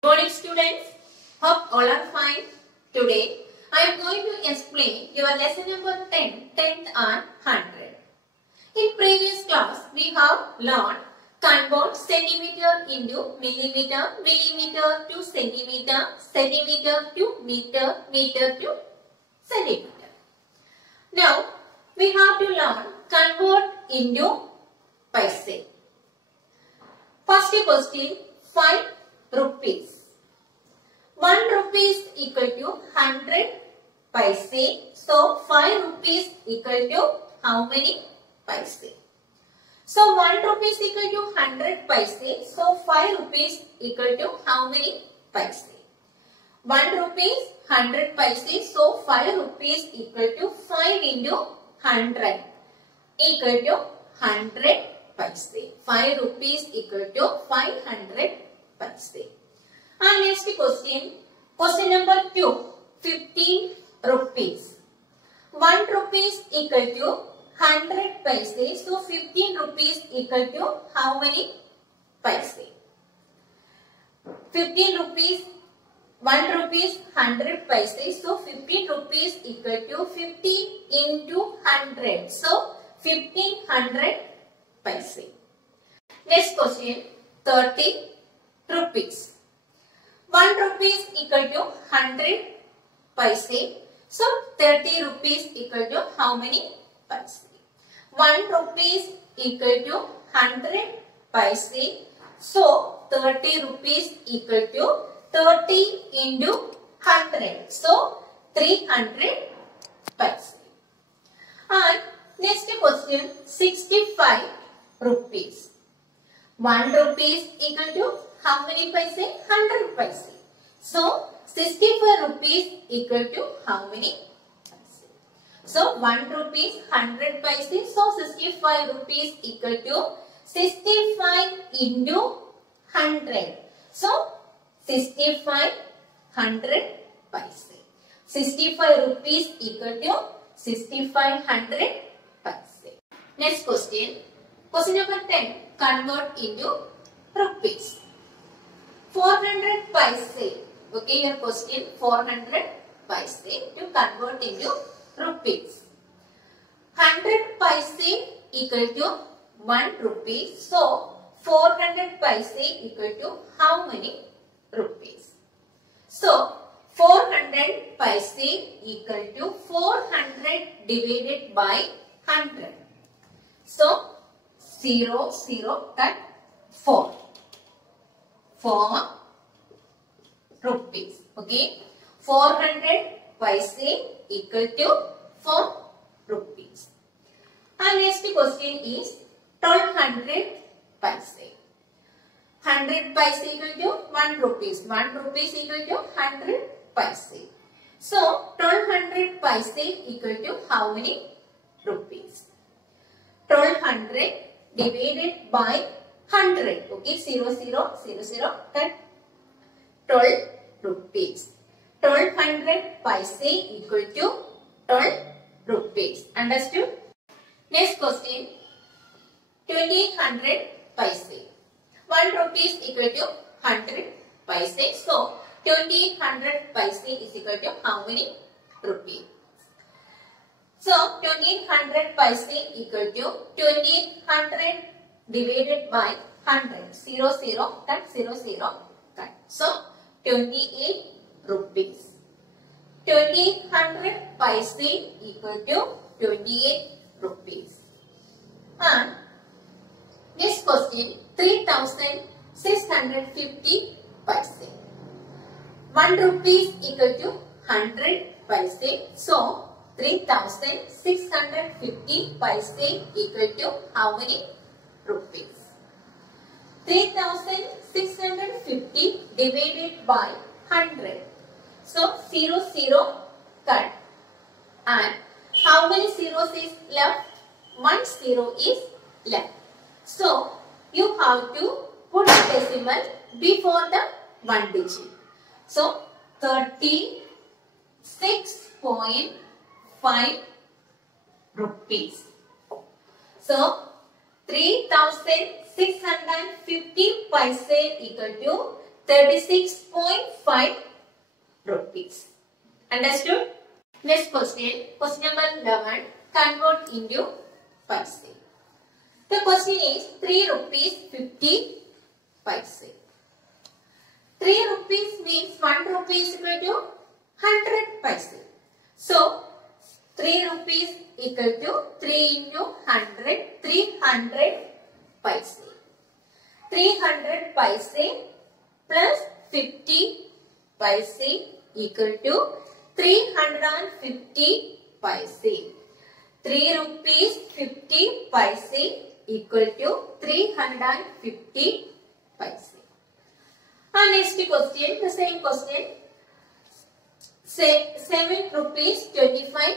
Good morning students, hope all are fine. Today I am going to explain your lesson number 10, 10th and 100. In previous class we have learned convert centimeter into millimeter, millimeter to centimeter, centimeter to meter, meter to centimeter. Now we have to learn convert into paise. First question, 5 rupees. 1 rupees equal to 100 paise. So 5 rupees equal to how many paise? So 1 rupees equal to 100 paise. So 5 rupees equal to how many paise? 1 rupees 100 paise. So 5 rupees equal to 5 into 100 equal to 100 paise. 5 rupees equal to 500 paise. And next question, question number 2, 15 rupees. 1 rupees equal to 100 paise. So 15 rupees equal to how many paise? 15 rupees, 1 rupees 100 paise. So 15 rupees equal to 15 into 100. So 1500 paise. Next question, 30 rupees. 1 rupees equal to 100 paise. So 30 rupees equal to how many paise? 1 rupees equal to 100 paise. So 30 rupees equal to 30 into 100. So 300 paise. And next question, 65 rupees. 1 rupees equal to how many paise? 100 paise. So 65 rupees equal to how many paise? So 1 rupees 100 paise. So 65 rupees equal to 65 into 100. So 65 100 paise. 65 rupees equal to 6500 paise. Next question. Question number 10. Convert into rupees. 400 paise. Okay, your question 400 paise to convert into rupees. 100 paise equal to 1 rupee. So 400 paise equal to how many rupees? So 400 paise equal to 400 divided by 100. So 0, 0 cut 4. 4 rupees. Okay. 400 paise equal to 4 rupees. And next question is 1200 paise. 100 paise equal to 1 rupees. 1 rupees equal to 100 paise. So 1200 paise equal to how many rupees? 1200 divided by 100. Okay, 0, 0, 0, 0, cut 12 rupees. 1200 paise equal to 12 rupees. Understood? Next question, 2800 paise. 1 rupees equal to 100 paise. So 2800 paise is equal to how many rupees? So 2800 paise equal to 2800 divided by 100. 0, 0, cut 0, 0, cut. So 28 rupees. 2800 paise equal to 28 rupees. And next question, 3650 paise. 1 rupees equal to 100 paise. So 3650 paise equal to how many rupees? 3650 divided by 100. So 0, 0 cut. And how many zeros is left? 1 zero is left. So you have to put a decimal before the 1 digit. So 36.5 rupees. So 3650 paise equal to 36.5 rupees. Understood? Next question. Question number 11. Convert into paise. The question is 3 rupees 50 paise. 3 rupees means 1 rupee is equal to 100 paise. So 3 rupees equal to 3 into 100, 300 paise. 300 paise plus 50 paise equal to 350 paise. 3 rupees 50 paise equal to 350 paise. And next question, the same question. 7 rupees 25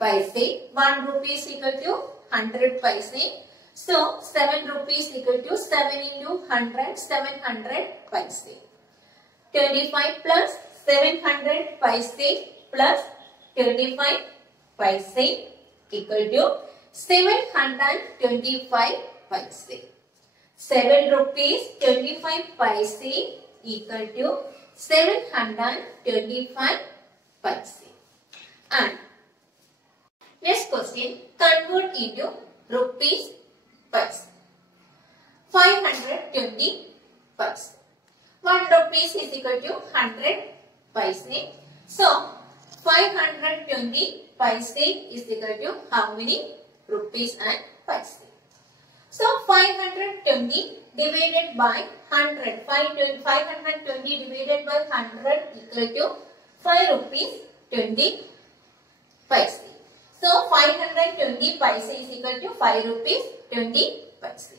paise. 1 rupee is equal to 100 paise. So 7 rupees equal to 7 into 100, 700 paise. 25 plus 700 paise plus 25 paise equal to 725 paise. 7 rupees 25 paise equal to 725 paise. And next question, convert into rupees paise. 520 paise. 1 rupees is equal to 100 paise. So 520 paise is equal to how many rupees and paise? So 520 divided by 100. 520 divided by 100 equal to 5 rupees 20 paise. So 520 paise is equal to 5 rupees 20 paise.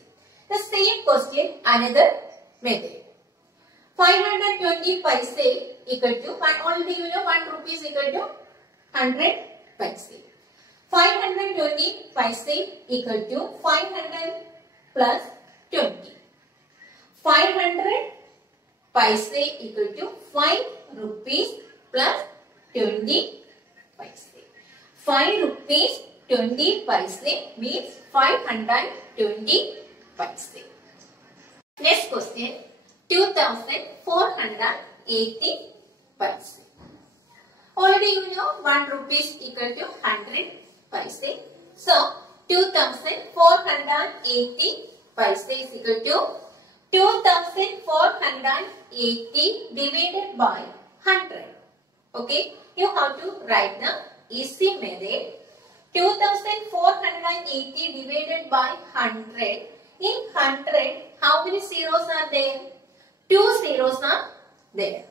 The same question, another method. 520 paise equal to, already you know 1 rupee is equal to 100 paise. 520 paise equal to 500 plus 20. 500 paise equal to 5 rupees plus 20 paise. 5 rupees 20 paise means 520 paise. Next question, 2480 paise. Already you know 1 rupee is equal to 100 paise. So 2480 paise is equal to 2480 divided by 100. Okay, you have to write the easy method. 2480 divided by 100. In 100, how many zeros are there? 2 zeros are there.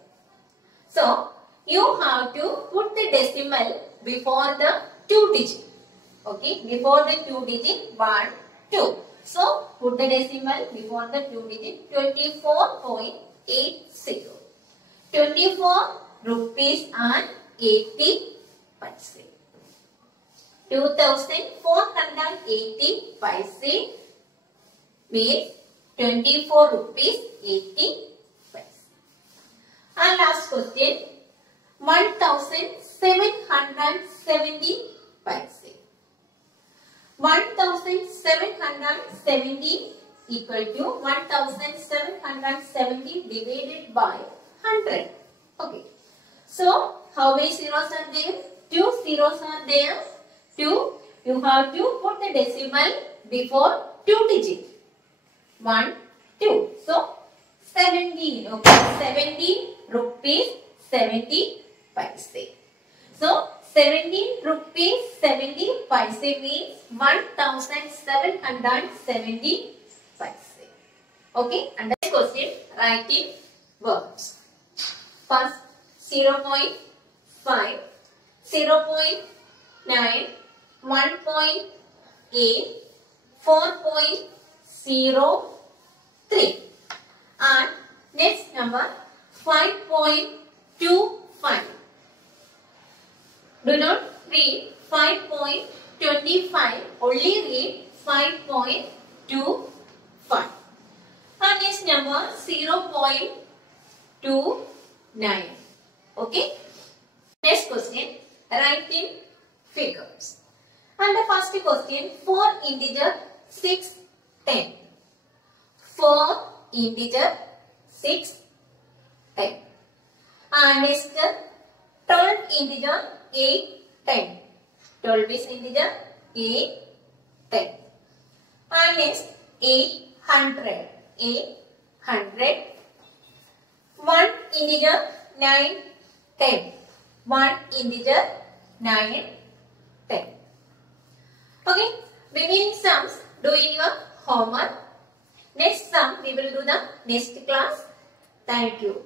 So you have to put the decimal before the 2 digit. Okay, before the 2 digit 1, 2. So put the decimal before the 2 digit 24.80. 24 rupees and 80 paise. 2480 paise means 24 rupees 80 paise. And last question, 1770 paise. 1770 equal to 1770 divided by 100. Okay. So how many zeros are there? 2 zeros are there. 2. You have to put the decimal before 2 digit. 1, 2. So 17. Okay. 70 rupees 70 paise. So 17 rupees 70 paise means 1770 paise. Okay. And next question, write in words. First 0.5, 0.9, 1.8, 4.03 and next number 5.25. Do not read 5.25, only read 5.25. And next number 0.29. Okay. Next question, write in figures. And the first question, 4 integer 6 10. 4 integer 6 10. And next 12 integer 8, 10. 12 is integer 8, 10. And next 800. 800. 1 integer 9, 10. 1 integer 9, 10. Okay, remaining sums do in your homework. Next sum we will do the next class. Thank you.